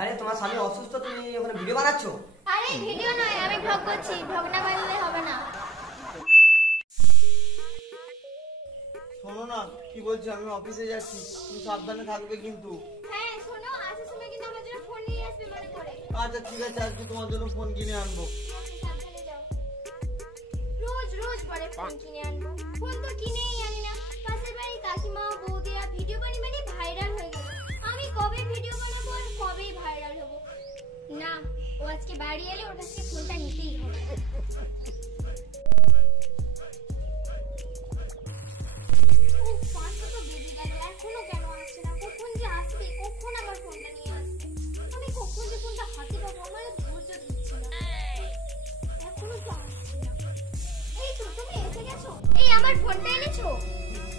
আরে তোমার স্বামী অসুস্থ, তুমি ওখানে ভিডিও বানাচ্ছো? আরে ভিডিও নয়, আমি ব্লগ করছি। ব্লগ না বানালে হবে না। শোনো না, কি বলছি, আমি অফিসে যাচ্ছি, তুমি সাবধানে থাকবে কিন্তু। হ্যাঁ শোনো, আসার সময় কিন্তু আমার জন্য ফোন নিয়ে আসবে মনে করে। আচ্ছা ঠিক আছে, আজকে তোমার জন্য ফোন কিনে আনবো। সাবধানে যাও। রোজ রোজ বলে ফোন কিনে আনবো, ফোন তো কিনেই আনি না। পাশের বাড়ি কাকিমা বৌদিরা ভিডিও বানিয়ে ভাইরাল হয়ে গেল। আমি কবে ভিডিও বানাবো আর কবেই ভাইরাল হবো না। ও আজকে বাড়ি এলে ওর কাছে ফোনটা নিতেই হবে। এখনো কেন আসছে না? কখন যে আসবে, কখন আমার ফোনটা নিয়ে আসবে? আমি কখন যে ফোনটা হাতে পাবো আমার ধৈর্য ধরছে না। এখনো তো আসছে না। এই তো তুমি এসে গেছো। এই আমার ফোনটা এনেছো?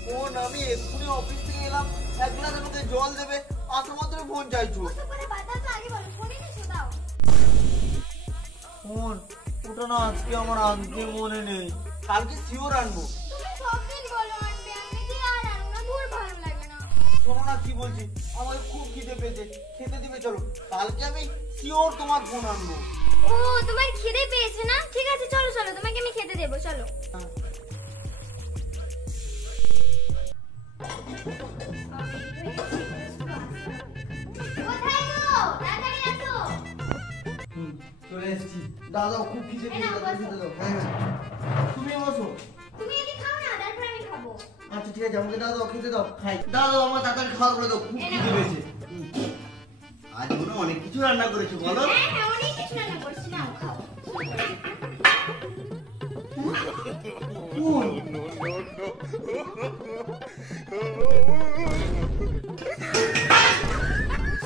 ফোন আমি এক্ষুনি অফিস থেকে এলাম, এক গ্লাস আমাকে জল দেবে, আসা মাত্র ফোন চাইছো। কত করে বাতাস আগে বলো, ফোন এনেছো দাও। ফোন ওটা না, আজকে আমার আনতে মনে নেই, কালকে শিওর আনবো। তুমি সবদিন বলো আনবে আনবে, যে আর আনো না, দূর ভালো লাগে না। শোনো না কি বলছি, আমাকে খুব খিদে পেয়েছে, খেতে দিবে চলো, কালকে আমি শিওর তোমার ফোন আনবো। ও তোমার খিদে পেয়েছে না? ঠিক আছে চলো চলো, তোমাকে আমি খেতে দেবো, চলো। কোথায় গো? তাড়াতাড়ি আসো। চলে এসেছি। দাদা খুব খিদে পেয়েছে, খেতে দাও। হ্যাঁ তুমি বসো। তুমি আগে খাও না, তারপর আমি খাবো। আচ্ছা ঠিক আছে, আমাকে দাদা খেতে দাও, খাই। দাদা আমার তাড়াতাড়ি খাওয়া করে দাও, খুব খিদে পেয়েছে। আজ মনে অনেক কিছু রান্না করেছো, বলো। হ্যাঁ হ্যাঁ, অনেক কিছু রান্না করছি, নাও খাও।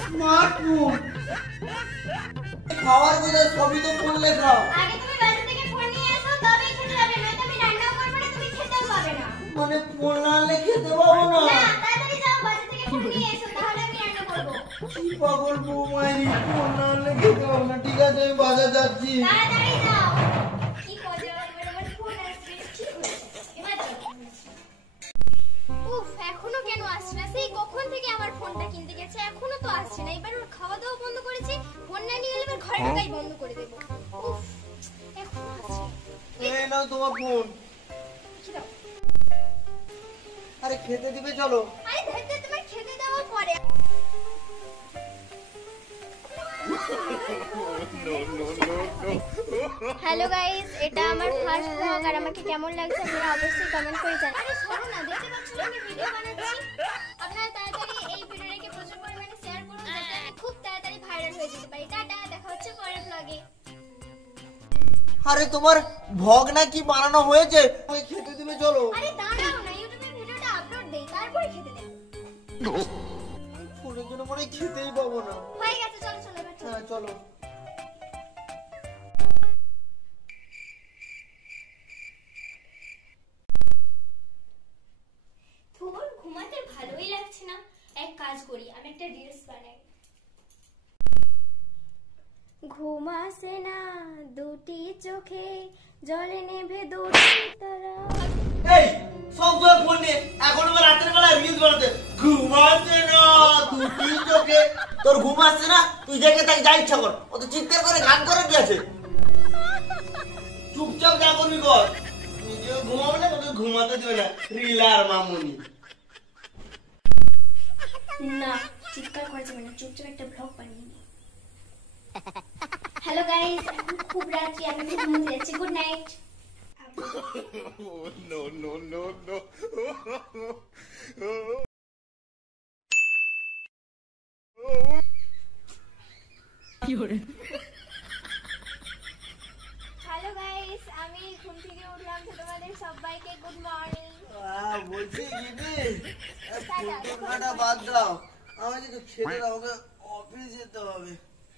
স্মার্টফোন খাওয়ার কথা সবই তো ফোন লেখা। আগে তুমি বাজার থেকে ফোন নিয়ে এসো, তবেই খেতে যাবে, নয়তো আমি রান্নাও করবো না, তুমি খেতেও পাবে না। মানে ফোন না আনলে খেতে পাবো না? না, তাড়াতাড়ি যাও, বাজার থেকে ফোন নিয়ে এসো, তাহলে আমি রান্না করবো। কি পাগল বৌমাইরি, ফোন না আনলে খেতে পাবো না। ঠিক আছে, আমি বাজার যাচ্ছি। তাড়াতাড়ি যাও। কি করে এবার আমার ফোন আসবে, ঠিক হয়েছে। এবার যাও। উফ, এখনো কেন আসছে না? সেই কখন থেকে আমার ফোনটা কিনতে গেছে, এখনো তো আসছে না। এবার ওর খাওয়া দাওয়া বন্ধ করেছে, ফোন না নিয়ে এলে এবার ঘরে ঢোকাই বন্ধ করে দেবো। উফ, এখনো আসছে না। এই নাও তোমার ফোন। কি দাও? আরে খেতে দিবে চলো। আরে ধরতে, তোমার খেতে দেওয়া পরে। হ্যালো গাইস, এটা আমার ফার্স্ট ব্লগ, আর আমাকে কেমন লাগছে আপনারা অবশ্যই কমেন্ট করে জানান। আরে শোনো না, দেখতে পাচ্ছ না আমি ভিডিও বানাচ্ছি? আপনারা তাড়াতাড়ি এই ভিডিওটাকে প্রচুর পরিমাণে শেয়ার করুন, যাতে আমি খুব তাড়াতাড়ি ভাইরাল হয়ে যেতে পারি। টাটা, দেখা হচ্ছে পরের ব্লগে। আরে তোমার ভগ না কি বানানো হয়েছে, ওই খেতে দিবে চলো। আরে দাঁড়াও না, ইউটিউবে ভিডিওটা আপলোড দেই, তারপরে খেতে দেব। ফোনের জন্য মনে হয় খেতেই পাবো না। হয়ে গেছে, চলো চলো এবার চলো। হ্যাঁ চলো। তোর ঘুমাতে ভালোই লাগছে না, এক কাজ করি, আমি একটা রিলস বানাই। ঘুম আসে না দুটি চোখে, জলে নেভে দুটি তারা। এই সবসময় ফোন নিয়ে এখন আমার রাতের বেলা রিলস বানাতে, ঘুমাচ্ছে না দুটি চোখে। তোর ঘুম আসছে না, তুই জেগে থাক, যা ইচ্ছা কর, অত চিৎকার করে গান করে কি আছে? চুপচাপ যা করবি কর, নিজেও ঘুমাবে না, তোকে ঘুমাতে দিবে না রিল আর মামুনি। না, চিৎকার করা যাবে না, চুপচাপ একটা ব্লগ বানিয়ে নি। হ্যালো গাইস, এখন খুব রাত্রি, আমি ঘুমোতে যাচ্ছি। Good night. No, no, no, no. Hello guys, আমি ঘুম থেকে উঠলাম, তো তোমাদের সবাইকে গুড মর্নিং। বলছি দিদি, ফোনটা বাদ দাও, আমাকে তো খেতে দাও, আমাকে অফিস যেতে হবে।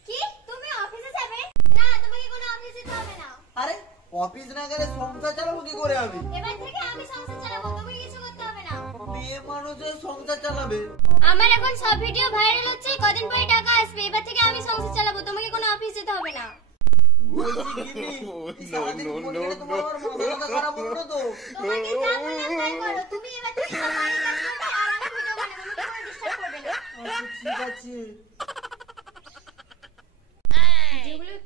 কি তুমি অফিসে যাবে? না, তোমাকে কোনো অফিসে যেতে হবে না। আরে অফিস না গেলে সংসার চালাবো কি করে আমি? এবার থেকে আমি সংসার চালাবো, তোমাকে কিছু করতে হবে না। মেয়ে মানুষের সংসার চালাবে। আমার এখন সব ভিডিও ভাইরাল হচ্ছে, কদিন পরে টাকা আসবে, এবার থেকে আমি সংসার চালাবো, তোমাকে কোনো অফিস যেতে হবে না। বলছি দিদি, সারাদিন ফোন ঘেটে তোমার আবার মাথা খারাপ হলো না তো? তোমাকে যা বললাম তাই করো, তুমি এবার থেকে সব বাড়ির কাজ করবে, আর আমি ভিডিও বানাবো, আমাকে কোনো ডিস্টার্ব করবে না। আচ্ছা ঠিক আছে।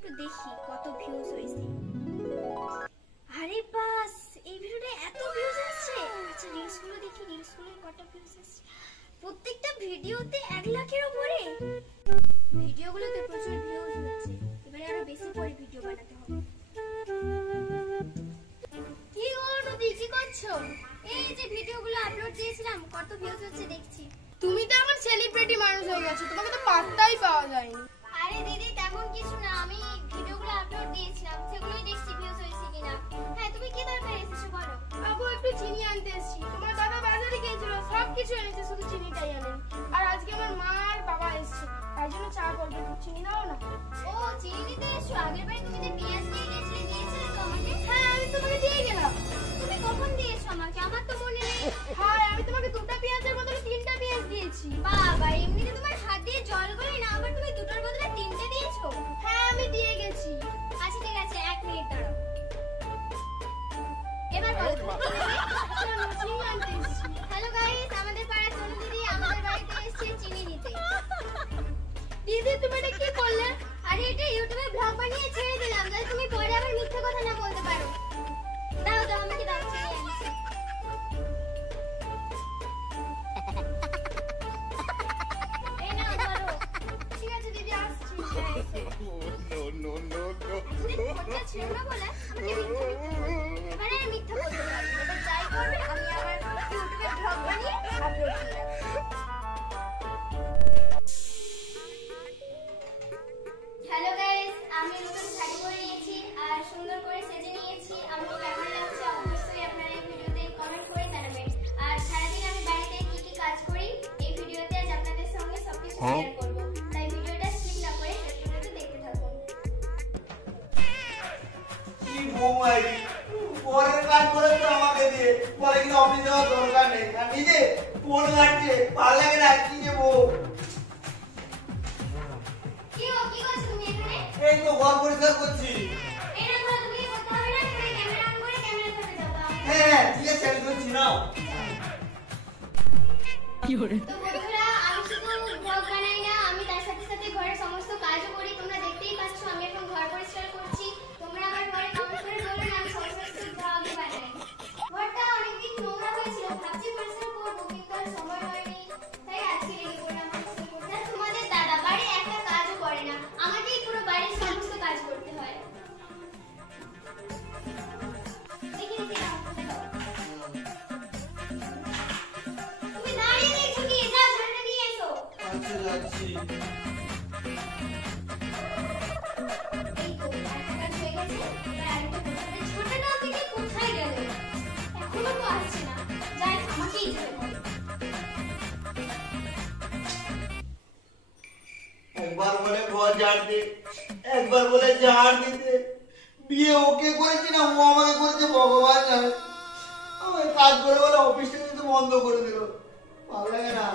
একটু দেখি কত ভিউজ হয়েছে। আরে বাস, এই ভিডিওটা এত ভিউজ আসছে। আচ্ছা রিলস গুলো দেখি, রিলস গুলো কত ভিউজ আসছে। প্রত্যেকটা ভিডিওতে 1 লাখের উপরে। ভিডিওগুলোতে প্রচুর ভিউজ হচ্ছে। এবারে আরো বেশি করে ভিডিও বানাতে হবে। কি গো কি করছো? এই যে ভিডিওগুলো আপলোড দিয়েছিলাম কত ভিউজ হচ্ছে দেখছি। তুমি তো এখন সেলিব্রিটি মানুষ হয়ে গেছো, তোমাকে তো পাত্তাই পাওয়া যায়নি। আরে দিদি তেমন কিছু না, আমি ভিডিওগুলো আপলোড দিয়েছিলাম সেগুলোই দেখছি ভিউজ হয়েছে কিনা। হ্যাঁ তুমি কি দরকার এসেছো বলো? বাবু একটু চিনি আনতে এসেছি, তোমার দাদা বাজারে গিয়েছিল, সব কিছু এনেছে, শুধু চিনিটাই আনেন। আর আজকে আমার মা আর বাবা এসেছে, তাই জন্য চা করবে, চিনি দাও না। ও চিনি দিতে এসছো? আগের বারে তুমি যে পেঁয়াজ নিয়ে গেছিলে দিয়েছিলে তো আমাকে? হ্যাঁ আমি তোমাকে দিয়ে গেলাম। তুমি কখন দিয়েছো আমাকে? আমার তো মনে নেই। হ্যাঁ আমি তোমাকে 2টা পেঁয়াজের বদলে 3টা পেঁয়াজ দিয়েছি। বাবা এমনিতে তোমার হাত দিয়ে জল গলে না, আবার তুমি দুটোর বদলে 3টে দিয়েছো? হ্যাঁ আমি দিয়ে গেছি। আচ্ছা ঠিক আছে 1 মিনিট দাঁড়াও। এবার বলো চিনি আনতে এসেছি। হ্যালো গাইস, আমাদের পাড়ার সোনু দিদি আমাদের বাড়িতে এসেছে চিনি নিতে। দিদি তুমি এটা কি করলে? আরে এটা ইউটিউবে ব্লগ বানিয়ে ছেড়ে দিলাম, যাতে তুমি পরে আবার মিথ্যা কথা না বলতে পারো। দাও দাও আমাকে দাও, চিনি আনছি। এই নাও ধরো। ঠিক আছে দিদি আসছি। কথা ছিল না বলে আমাকে মানে মিথ্যা বলতে পারি। এবার যাই করবে আমি আবার ইউটিউবে ব্লগ বানিয়ে আপলোড করব। হ্যালো গাইস, আমি নতুন শাড়ি পরে নিয়েছি আর সুন্দর করে সেজে নিয়েছি। আমাকে কেমন লাগছে অবশ্যই আপনারা এই ভিডিওতে কমেন্ট করে জানাবেন। আর সারাদিন আমি বাড়িতে কি কি কাজ করি এই ভিডিওতে আজ আপনাদের সঙ্গে সবকিছু শেয়ার করব। তাই ভিডিওটা স্কিপ না করে শেষ পর্যন্ত দেখতে থাকুন। কি বৌমাই পরের কাজ করে তো আমাকে দিয়ে বলে কি অফিস যাওয়ার দরকার নেই, আর নিজে ফোন ঘাটছে, ভালো লাগে না। কি যে বউ, কি করছো তুমি এখানে? এই তো ঘর পরিষ্কার করছি। এটা ধরো, তুমি করতে হবে না, তুমি ক্যামেরা অন করে ক্যামেরা ধরে যাও তো। হ্যাঁ ঠিক আছে আমি করছি নাও। তো বন্ধুরা আমি শুধু ব্লগ বানাই না, আমি তার সাথে সাথে ঘরের সমস্ত কাজও করি। তোমরা দেখতেই পাচ্ছ আমি এখন ঘর পরিষ্কার করছি। তোমরা আমার ঘরে কমেন্ট করে বলো না আমি সমস্ত ব্লগই বানাই। ঘরটা অনেকদিন নোংরা হয়েছিল, ভাবছি পরিষ্কার করবো কিন্তু আর সময় হয়নি, তাই আজকে লেগে পড়লাম পরিষ্কার করতে। আর তোমাদের দাদা বাড়ি একটা কাজও করে না, আমাকেই পুরো বাড়ির সমস্ত কাজ করতে হয়। দেখি দেখি নাও, দাও। তুমি দাঁড়িয়ে দেখছো কি? যাও ঝাড়ুটা নিয়ে এসো। আচ্ছা যাচ্ছি। এই তো একটা কাজ হয়ে গেছে, এবার আরেকটা করতে হবে। ছোটটাও থেকে কোথায় গেল? এখনো তো আসছে না। যাই আমাকেই যেতে হবে। একবার বলে ঘর ঝাড় দে, একবার বলে ঝাড় দিতে। বিয়ে ওকে করেছি না ও আমাকে করেছে ভগবান জানে। আমার কাজ করে বলে অফিসটা কিন্তু বন্ধ করে দিল, ভালো লাগে না।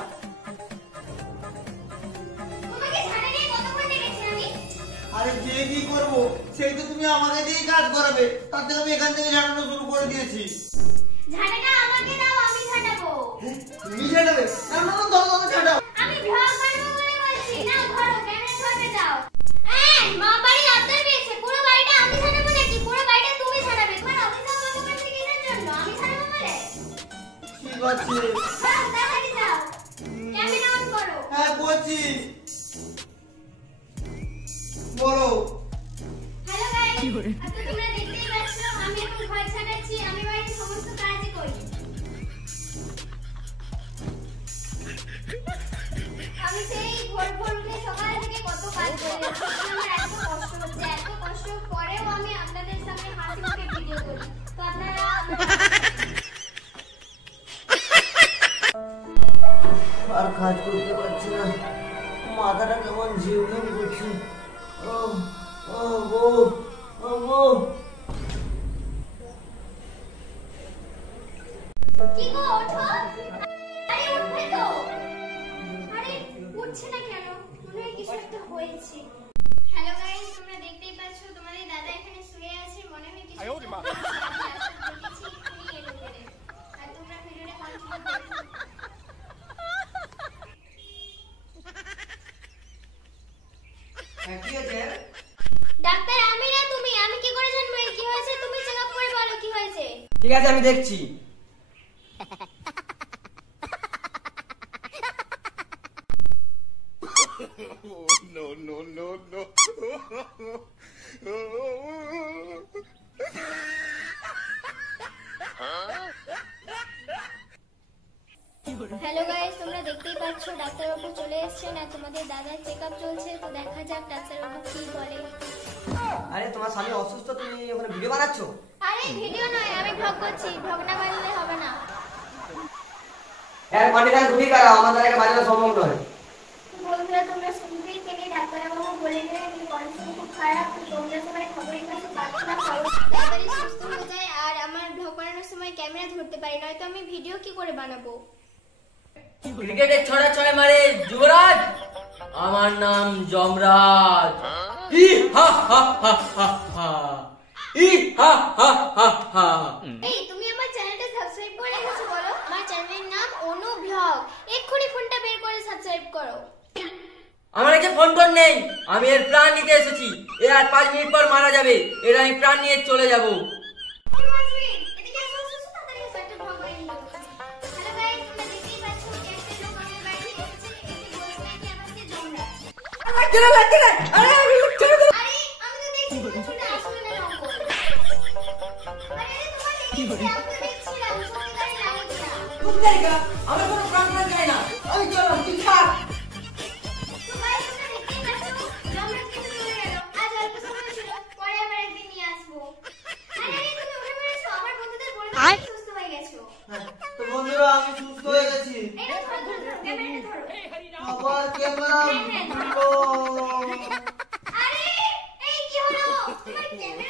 তোমাকে ঝাড়ে নিয়ে কতক্ষণ ডেকেছি আমি? আরে যে কি করবো, সেই তো তুমি আমাকে দিয়ে কাজ করাবে, তার থেকে আমি এখান থেকে ঝাড়ানো শুরু করে দিয়েছি। ঝাড়াটা আমাকে দাও, আমি ঝাড়াবো। তুমি ঝাড়াবে? না না না, ধরো ধরো ঝাড়াও। আমি ব্লগ বানাবো বলে বলছি। নাও ধরো, ক্যামেরা ধরে দাও। হ্যাঁ মা বাড়ি আবদার পেয়েছে, পুরো বাড়িটা আমি ঝাড়াবো নাকি পুরো বাড়িটা তুমি ঝাড়াবে? তোমার অফিসে কত করছে কিসের জন্য? আমি ঝাড়াবো বলে? ঠিক আছে। যাও তাড়াতাড়ি যাও, ক্যামেরা অন করো। হ্যাঁ করছি, বলো। হ্যালো গাইস, তো তোমরা দেখতেই পাচ্ছ আমি এখন ঘর ঝাড়াচ্ছি, আমি বাড়ির সমস্ত কাজই করি। আমি সেই ভোর ভোর উঠে সকাল থেকে কত কাজ করে যাচ্ছি, আমার এত কষ্ট হচ্ছে। এত কষ্ট পরেও আমি আপনাদের সামনে হাসি মুখে ভিডিও করি। তো আপনারা আর কাজ করতে পারছি না, মাথাটা কেমন ঝিমঝিম করছে। ও ও বউ, ও বউ। কি গো ওঠো? আরে উঠবে তো। আরে উঠছে না কেন? মনে হয় কিছু একটা হয়েছে। হ্যালো গাইস, তোমরা দেখতেই পাচ্ছ তোমাদের দাদা এখানে শুয়ে আছে, মনে হয় কিছু একটা হয়েছে। আমি দেখেছি এক্ষুনি এলো বলে। আর তোমরা ভিডিওটা কন্টিনিউ করো। কি আছে? ডাক্তার আমি না তুমি, আমি কি করে জানবো এর কি হয়েছে? তুমি চেক আপ করে বলো কি হয়েছে। ঠিক আছে আমি দেখছি। হ্যালো গাইস, তোমরা দেখতেই পাচ্ছ ডাক্তারবাবু চলে এসেছেন আর তোমাদের দাদার চেক আপ চলছে। তো দেখা যাক ডাক্তারবাবু কি বলে। আরে তোমার স্বামী অসুস্থ, তুমি ওখানে ভিডিও বানাচ্ছো? আরে ভিডিও নয়, আমি ভ্লগ করছি। ভ্লগ না বানালে হবে না। এর কন্ডিশন খুবই খারাপ, আমাদের একে বাজানো সম্ভব নয়। বন্ধুরা তোমরা শুনতেই পেলে ডাক্তারবাবু বলে দিলেন যে কন্ডিশন খুব খারাপ। তোমরা সবাই খবরের কাছে পাচ্ছ না, তাড়াতাড়ি সুস্থ হয়ে যায় আর আমার ভ্লগ বানানোর সময় ক্যামেরা ধরতে পারি, নয়তো আমি ভিডিও কি করে বানাবো। ক্রিকেটের ছড়া ছড়া মারে যুবরাজ, আমার নাম যমরাজ। ই হা হা হা হা হা, ই হা হা হা হা। এই তুমি আমার চ্যানেলটা সাবস্ক্রাইব করে রেখেছো বলো? আমার চ্যানেলের নাম অনু ব্লগ। এক্ষুনি ফোনটা বের করে সাবস্ক্রাইব করো। আমার কাছে ফোন টোন নেই, আমি এর প্রাণ নিতে এসেছি। এ আর 5 মিনিট পর মারা যাবে, এর আমি প্রাণ নিয়ে চলে যাব। এদিকে আসো, তাড়াতাড়ি এসো, একটা ভ্লগ বানিয়ে নিও। হ্যালো গাইস, তোমরা দেখতেই পাচ্ছ যে একটা লোক আমাদের বাড়িতে এসেছে। এসে বলছে কি আমাকে জমরা। আরে আমি তো দেখছি কিছুটা আসলে না লঙ্কন। আরে তোমার লেগেছে, আমি তো দেখছিলাম সত্যিকারের লাগে না। আমার কোনো প্রাণ প্রাণ যায় না, আমি চললাম, তুই থাক। তো গাইস তোমরা দেখতেই পাচ্ছ জমরা কিন্তু চলে গেল। আজ অল্প সময় ছিল, পরে আবার একদিন নিয়ে আসবো। আরে তুমি উঠে পড়েছো, আমার বন্ধুদের বলে তুমি সুস্থ হয়ে গেছো। তো বন্ধুরা আমি সুস্থ হয়ে গেছি। এটা ধরো, ক্যামেরাটা ধরো। আবার ক্যামেরা আরে এই কি হলো? তোমার ক্যামেরা